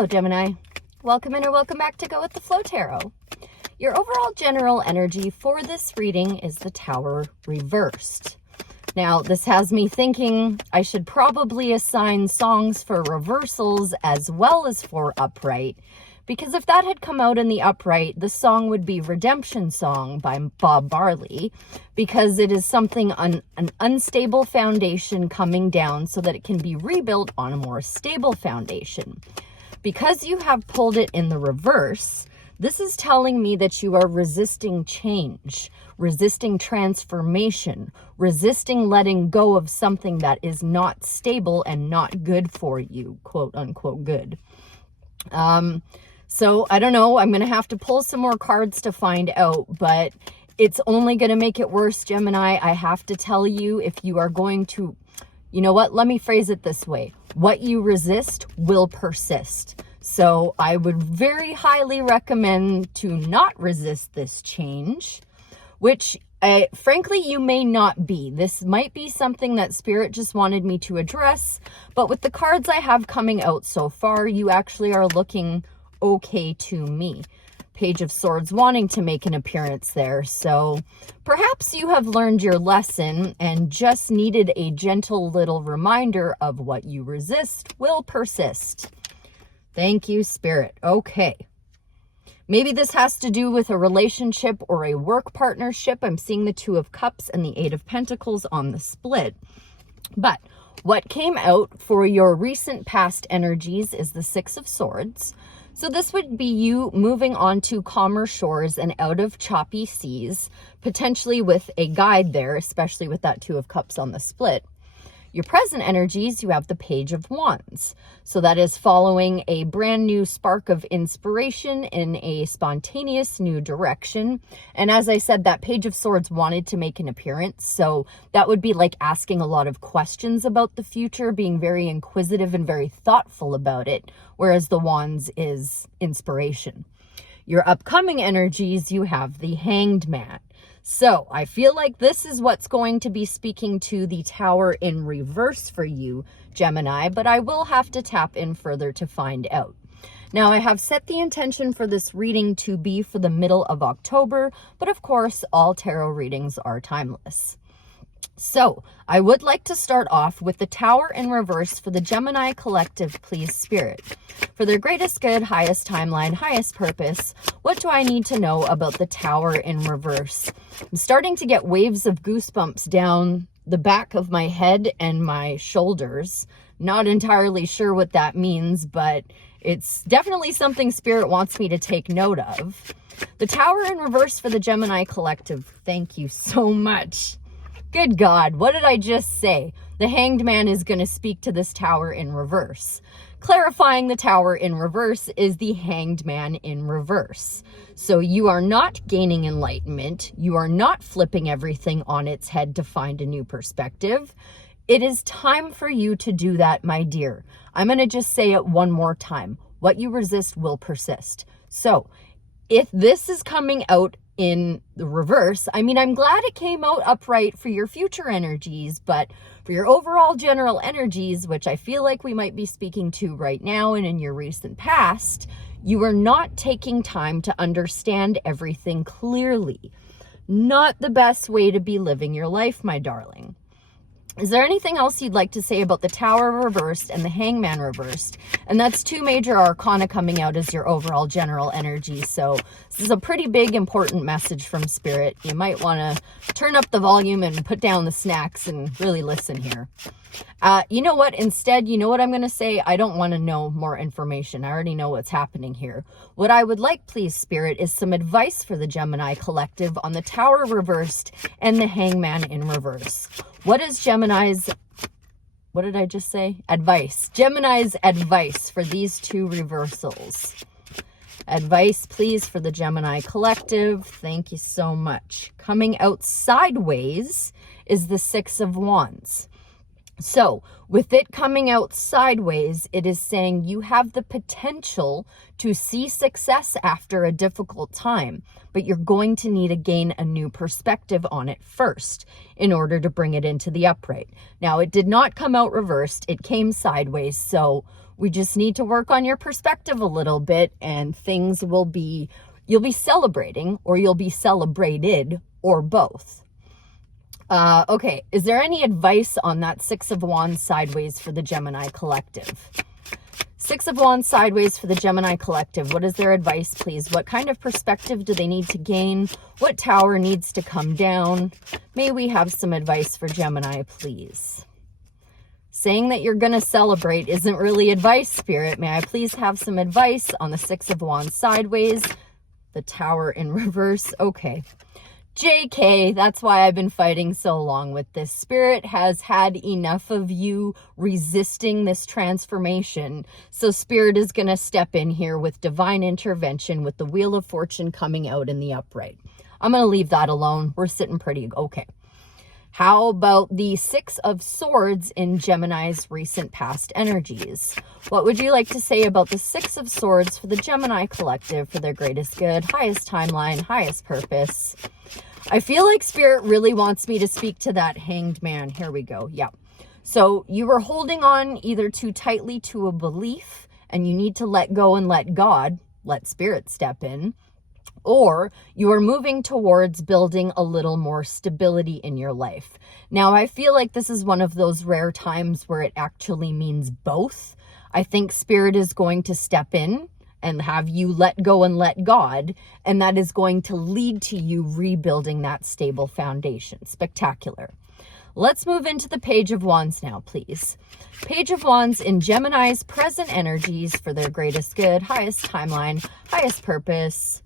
Hello, Gemini. Welcome in or welcome back to Go with the Flow Tarot. Your overall general energy for this reading is the Tower reversed. Now, this has me thinking I should probably assign songs for reversals as well as for upright, because if that had come out in the upright, the song would be Redemption Song by Bob Marley, because it is something on an unstable foundation coming down so that it can be rebuilt on a more stable foundation. Because you have pulled it in the reverse, this is telling me that you are resisting change, resisting transformation, resisting letting go of something that is not stable and not good for you, quote unquote good. So I don't know, I'm going to have to pull some more cards to find out, but it's only going to make it worse, Gemini. I have to tell you, if you are going to, you know what, let me phrase it this way. What you resist will persist. So I would very highly recommend to not resist this change, which frankly, you may not be. This might be something that Spirit just wanted me to address, but with the cards I have coming out so far, you actually are looking okay to me. Page of Swords wanting to make an appearance there. So perhaps you have learned your lesson and just needed a gentle little reminder of what you resist will persist. Thank you, Spirit. Okay. Maybe this has to do with a relationship or a work partnership. I'm seeing the Two of Cups and the Eight of Pentacles on the split. But what came out for your recent past energies is the Six of Swords. So this would be you moving on to calmer shores and out of choppy seas, potentially with a guide there, especially with that Two of Cups on the split. Your present energies, you have the Page of Wands. So that is following a brand new spark of inspiration in a spontaneous new direction. And as I said, that Page of Swords wanted to make an appearance. So that would be like asking a lot of questions about the future, being very inquisitive and very thoughtful about it, whereas the Wands is inspiration. Your upcoming energies, you have the Hanged Man. So I feel like this is what's going to be speaking to the Tower in reverse for you, Gemini, but I will have to tap in further to find out. Now, I have set the intention for this reading to be for the middle of October, but of course, all tarot readings are timeless. So I would like to start off with the Tower in reverse for the Gemini collective, please, Spirit. For their greatest good, highest timeline, highest purpose, what do I need to know about the Tower in reverse? I'm starting to get waves of goosebumps down the back of my head and my shoulders. Not entirely sure what that means, but it's definitely something Spirit wants me to take note of. The Tower in reverse for the Gemini collective. Thank you so much. Good God, what did I just say? The Hanged Man is going to speak to this Tower in reverse. Clarifying the Tower in reverse is the Hanged Man in reverse. So you are not gaining enlightenment. You are not flipping everything on its head to find a new perspective. It is time for you to do that, my dear. I'm going to just say it one more time. What you resist will persist. So if this is coming out in the reverse, I mean, I'm glad it came out upright for your future energies, but for your overall general energies, which I feel like we might be speaking to right now and in your recent past, you are not taking time to understand everything clearly. Not the best way to be living your life, my darling. Is there anything else you'd like to say about the Tower reversed and the Hangman reversed? And that's two major arcana coming out as your overall general energy. So this is a pretty big, important message from Spirit. You might want to turn up the volume and put down the snacks and really listen here. You know what? Instead, you know what I'm going to say? I don't want to know more information. I already know what's happening here. What I would like, please, Spirit, is some advice for the Gemini collective on the Tower reversed and the Hangman in reverse. What is Gemini's, what did I just say? Advice. Gemini's advice for these two reversals. Advice, please, for the Gemini collective. Thank you so much. Coming out sideways is the Six of Wands. So with it coming out sideways, it is saying you have the potential to see success after a difficult time, but you're going to need to gain a new perspective on it first in order to bring it into the upright. Now, it did not come out reversed. It came sideways. So We just need to work on your perspective a little bit, and things will be, you'll be celebrating, or you'll be celebrated, or both. Okay, is there any advice on that Six of Wands sideways for the Gemini collective? Six of Wands sideways for the Gemini collective. What is their advice, please? What kind of perspective do they need to gain? What tower needs to come down? May we have some advice for Gemini, please? Saying that you're going to celebrate isn't really advice, Spirit. May I please have some advice on the Six of Wands sideways, the Tower in reverse? Okay. JK, that's why I've been fighting so long with this. Spirit has had enough of you resisting this transformation. So Spirit is going to step in here with divine intervention, with the Wheel of Fortune coming out in the upright. I'm going to leave that alone. We're sitting pretty okay. How about the Six of Swords in Gemini's recent past energies? What would you like to say about the Six of Swords for the Gemini collective for their greatest good, highest timeline, highest purpose? I feel like Spirit really wants me to speak to that Hanged Man. Here we go. Yeah. So you were holding on either too tightly to a belief and you need to let go and let God, let Spirit step in, or you are moving towards building a little more stability in your life. Now, I feel like this is one of those rare times where it actually means both. I think Spirit is going to step in and have you let go and let God, and that is going to lead to you rebuilding that stable foundation. Spectacular. Let's move into the Page of Wands now, please. Page of Wands in Gemini's present energies for their greatest good, highest timeline, highest purpose.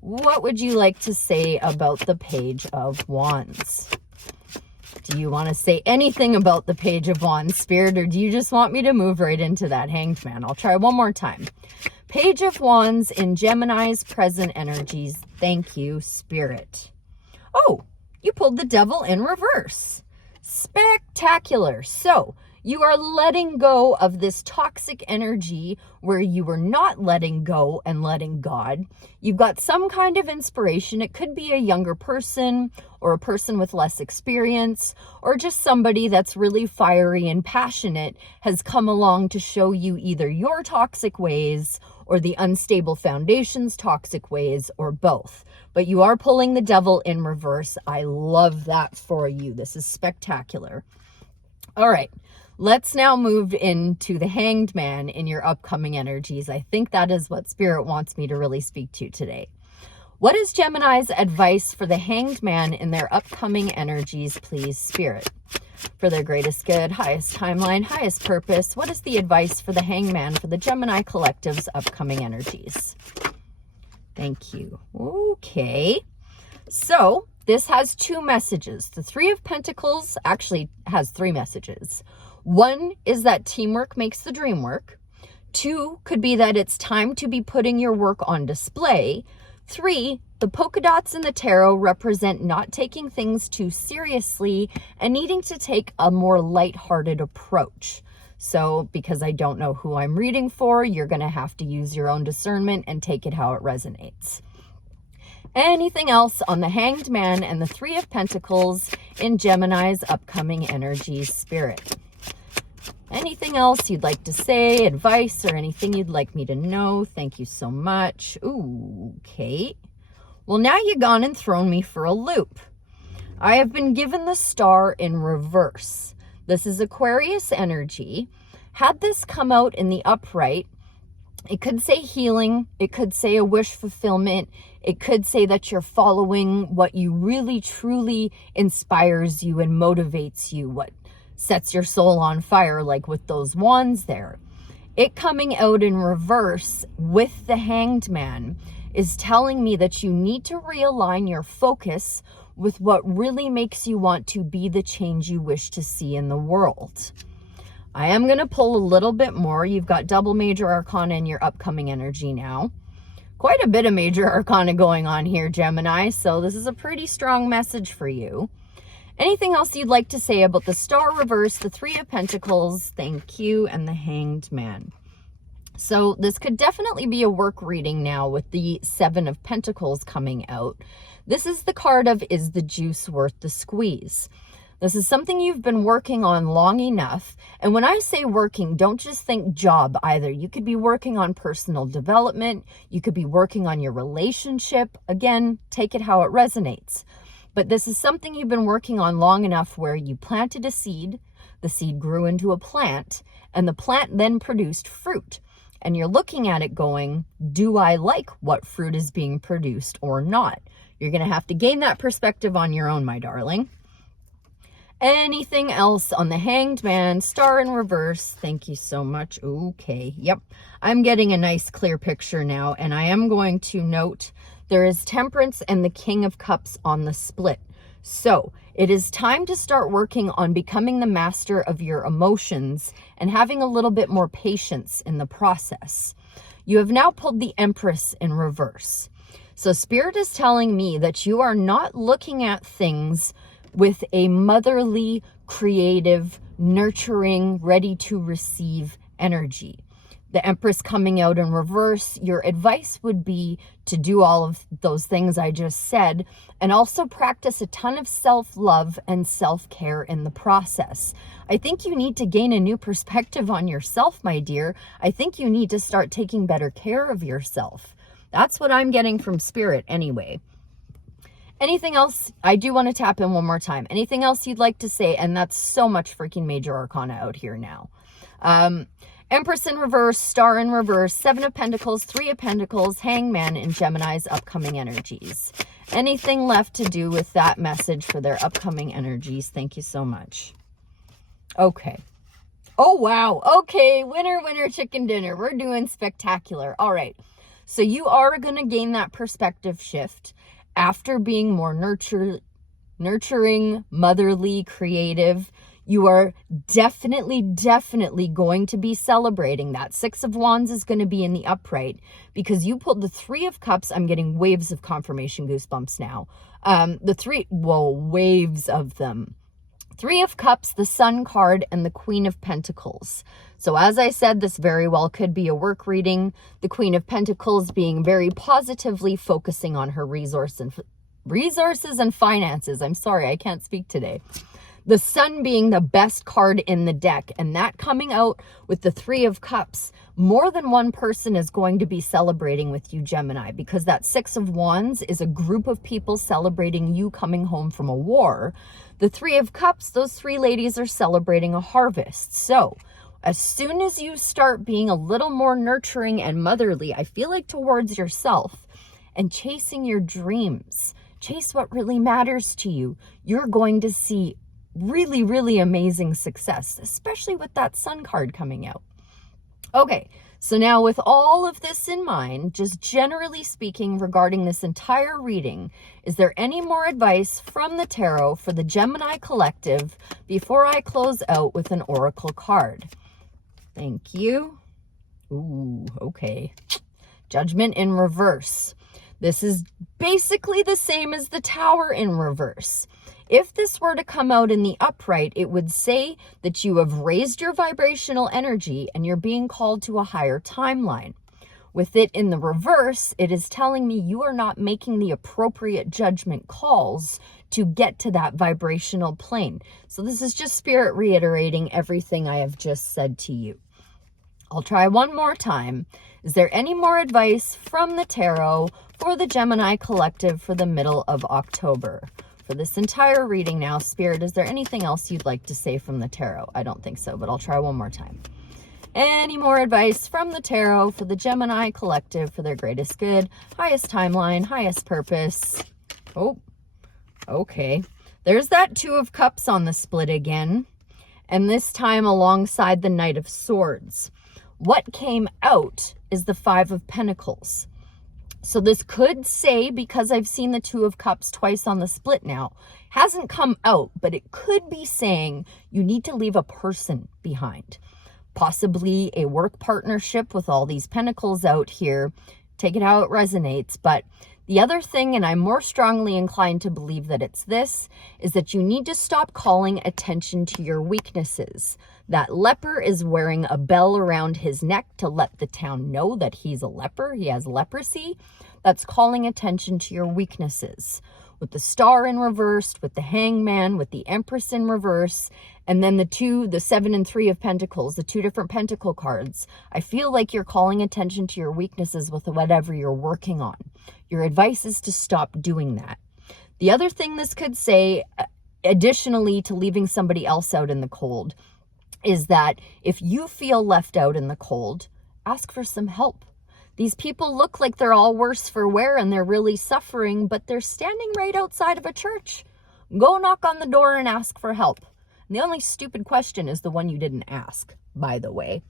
What would you like to say about the Page of Wands? Do you want to say anything about the Page of Wands, Spirit, or do you just want me to move right into that Hanged Man? I'll try one more time. Page of Wands in Gemini's present energies. Thank you, Spirit. Oh, you pulled the Devil in reverse. Spectacular. So you are letting go of this toxic energy where you were not letting go and letting God. You've got some kind of inspiration. It could be a younger person or a person with less experience, or just somebody that's really fiery and passionate has come along to show you either your toxic ways or the unstable foundation's toxic ways, or both. But you are pulling the Devil in reverse. I love that for you. This is spectacular. All right. Let's now move into the Hanged Man in your upcoming energies. I think that is what Spirit wants me to really speak to today. What is Gemini's advice for the Hanged Man in their upcoming energies, please, Spirit? For their greatest good, highest timeline, highest purpose. What is the advice for the Hanged Man for the Gemini collective's upcoming energies? Thank you. Okay. So this has two messages. The Three of Pentacles actually has three messages. One is that teamwork makes the dream work. Two could be that it's time to be putting your work on display. Three, the polka dots in the tarot represent not taking things too seriously and needing to take a more lighthearted approach. So because I don't know who I'm reading for, you're going to have to use your own discernment and take it how it resonates. Anything else on the Hanged Man and the Three of Pentacles in Gemini's upcoming energies, Spirit? Anything else you'd like to say, advice, or anything you'd like me to know? Thank you so much. Ooh, Kate. Well, now you've gone and thrown me for a loop. I have been given the Star in reverse. This is Aquarius energy. Had this come out in the upright, it could say healing. It could say a wish fulfillment. It could say that you're following what you really, truly inspires you and motivates you, what sets your soul on fire, like with those wands there. It coming out in reverse with the Hanged Man is telling me that you need to realign your focus with what really makes you want to be the change you wish to see in the world. I am going to pull a little bit more. You've got double major arcana in your upcoming energy now. Quite a bit of major arcana going on here, Gemini, so this is a pretty strong message for you. Anything else you'd like to say about the Star reverse, the Three of Pentacles, thank you, and the Hanged Man? So this could definitely be a work reading now with the Seven of Pentacles coming out. This is the card of, is the juice worth the squeeze? This is something you've been working on long enough. And when I say working, don't just think job either. You could be working on personal development. You could be working on your relationship. Again, take it how it resonates. But this is something you've been working on long enough where you planted a seed, the seed grew into a plant, and the plant then produced fruit. And you're looking at it going, do I like what fruit is being produced or not? You're going to have to gain that perspective on your own, my darling. Anything else on the Hanged Man, Star in reverse? Thank you so much. Okay, yep. I'm getting a nice clear picture now, and I am going to note there is Temperance and the King of Cups on the split. So it is time to start working on becoming the master of your emotions and having a little bit more patience in the process. You have now pulled the Empress in reverse. So Spirit is telling me that you are not looking at things with a motherly, creative, nurturing, ready to receive energy. The Empress coming out in reverse, your advice would be to do all of those things I just said, and also practice a ton of self-love and self-care in the process. I think you need to gain a new perspective on yourself, my dear. I think you need to start taking better care of yourself. That's what I'm getting from Spirit anyway. Anything else? I do want to tap in one more time. Anything else you'd like to say? And that's so much freaking major arcana out here now. Empress in reverse, Star in reverse, Seven of Pentacles, Three of Pentacles, Hangman in Gemini's upcoming energies. Anything left to do with that message for their upcoming energies? Thank you so much. Okay. Oh, wow. Okay. Winner, winner, chicken dinner. We're doing spectacular. All right. So you are going to gain that perspective shift after being more nurturing, motherly, creative. You are definitely going to be celebrating. That Six of Wands is going to be in the upright because you pulled the Three of Cups. I'm getting waves of confirmation goosebumps now. Waves of them. Three of Cups, the Sun card, and the Queen of Pentacles. So as I said, this very well could be a work reading. The Queen of Pentacles being very positively focusing on her resources and finances. I'm sorry, I can't speak today. The Sun being the best card in the deck, and that coming out with the Three of Cups. More than one person is going to be celebrating with you, Gemini, because that Six of Wands is a group of people celebrating you coming home from a war. The Three of Cups, those three ladies are celebrating a harvest. So as soon as you start being a little more nurturing and motherly, I feel like towards yourself and chasing your dreams, chase what really matters to you, you're going to see really amazing success, especially with that Sun card coming out. Okay, so now with all of this in mind, just generally speaking regarding this entire reading, is there any more advice from the tarot for the Gemini collective before I close out with an oracle card? Thank you. Ooh, okay. Judgment in reverse. This is basically the same as the Tower in reverse. If this were to come out in the upright, it would say that you have raised your vibrational energy and you're being called to a higher timeline. With it in the reverse, it is telling me you are not making the appropriate judgment calls to get to that vibrational plane. So this is just Spirit reiterating everything I have just said to you. I'll try one more time. Is there any more advice from the tarot for the Gemini collective for the middle of October? For this entire reading now, Spirit, is there anything else you'd like to say from the tarot? I don't think so, but I'll try one more time. Any more advice from the tarot for the Gemini collective for their greatest good, highest timeline, highest purpose? Oh, okay. There's that Two of Cups on the split again, and this time alongside the Knight of Swords. What came out is the Five of Pentacles. So this could say, because I've seen the Two of Cups twice on the split now, hasn't come out, but it could be saying you need to leave a person behind. Possibly a work partnership with all these pentacles out here. Take it how it resonates. But the other thing, and I'm more strongly inclined to believe that it's this, is that you need to stop calling attention to your weaknesses. That leper is wearing a bell around his neck to let the town know that he's a leper. He has leprosy. That's calling attention to your weaknesses. with the Star in reverse, with the Hangman, with the Empress in reverse, and then the 7 and 3 of Pentacles, the 2 different Pentacle cards. I feel like you're calling attention to your weaknesses with whatever you're working on. Your advice is to stop doing that. The other thing this could say, additionally to leaving somebody else out in the cold, is that if you feel left out in the cold, ask for some help. These people look like they're all worse for wear and they're really suffering, but they're standing right outside of a church. Go knock on the door and ask for help. And the only stupid question is the one you didn't ask, by the way.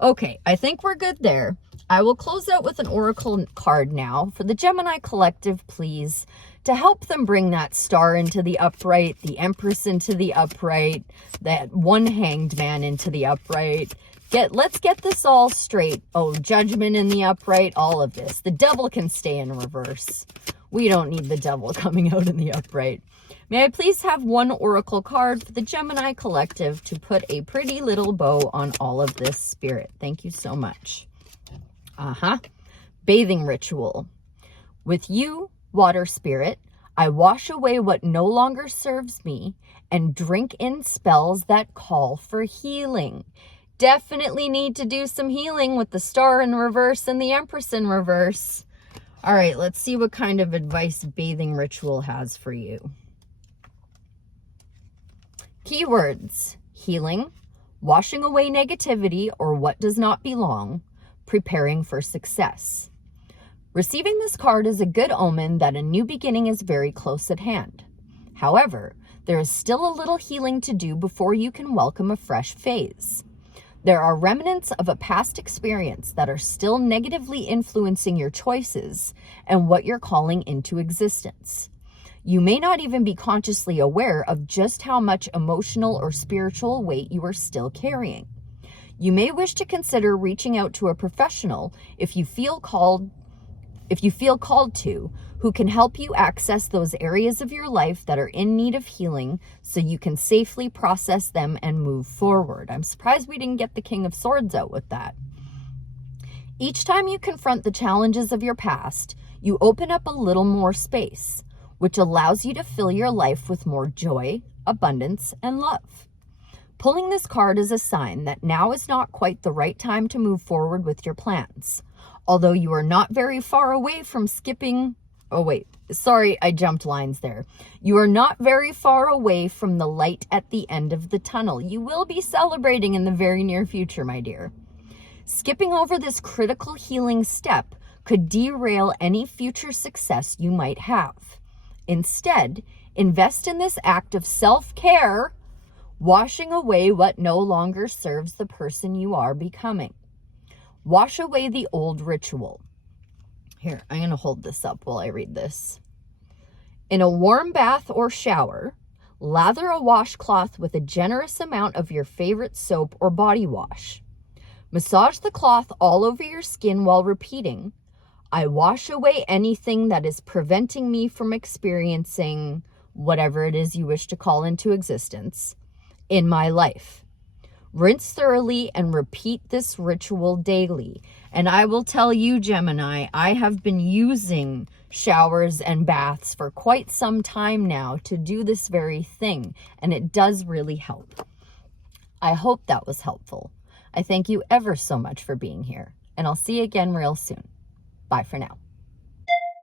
Okay, I think we're good there. I will close out with an oracle card now for the Gemini collective, please, to help them bring that Star into the upright, the Empress into the upright, that one Hanged Man into the upright. Let's get this all straight. Oh, Judgment in the upright, all of this. The Devil can stay in reverse. We don't need the Devil coming out in the upright. May I please have one oracle card for the Gemini collective to put a pretty little bow on all of this, Spirit? Thank you so much. Bathing ritual. With you, Water Spirit, I wash away what no longer serves me and drink in spells that call for healing. Definitely need to do some healing with the Star in reverse and the Empress in reverse. All right, let's see what kind of advice bathing ritual has for you. Keywords: healing, washing away negativity or what does not belong, preparing for success. Receiving this card is a good omen that a new beginning is very close at hand. However, there is still a little healing to do before you can welcome a fresh phase. There are remnants of a past experience that are still negatively influencing your choices and what you're calling into existence. You may not even be consciously aware of just how much emotional or spiritual weight you are still carrying. You may wish to consider reaching out to a professional if you feel called to, who can help you access those areas of your life that are in need of healing so you can safely process them and move forward. I'm surprised we didn't get the King of Swords out with that. Each time you confront the challenges of your past, you open up a little more space, which allows you to fill your life with more joy, abundance, and love. Pulling this card is a sign that now is not quite the right time to move forward with your plans. Although you are not very far away from skipping... Oh, wait. Sorry, I jumped lines there. You are not very far away from the light at the end of the tunnel. You will be celebrating in the very near future, my dear. Skipping over this critical healing step could derail any future success you might have. Instead, invest in this act of self-care, washing away what no longer serves the person you are becoming. Wash away the old ritual. Here, I'm going to hold this up while I read this. In a warm bath or shower, lather a washcloth with a generous amount of your favorite soap or body wash. Massage the cloth all over your skin while repeating, I wash away anything that is preventing me from experiencing whatever it is you wish to call into existence in my life. Rinse thoroughly and repeat this ritual daily. And I will tell you, Gemini, I have been using showers and baths for quite some time now to do this very thing, and it does really help. I hope that was helpful. I thank you ever so much for being here, and I'll see you again real soon. Bye for now.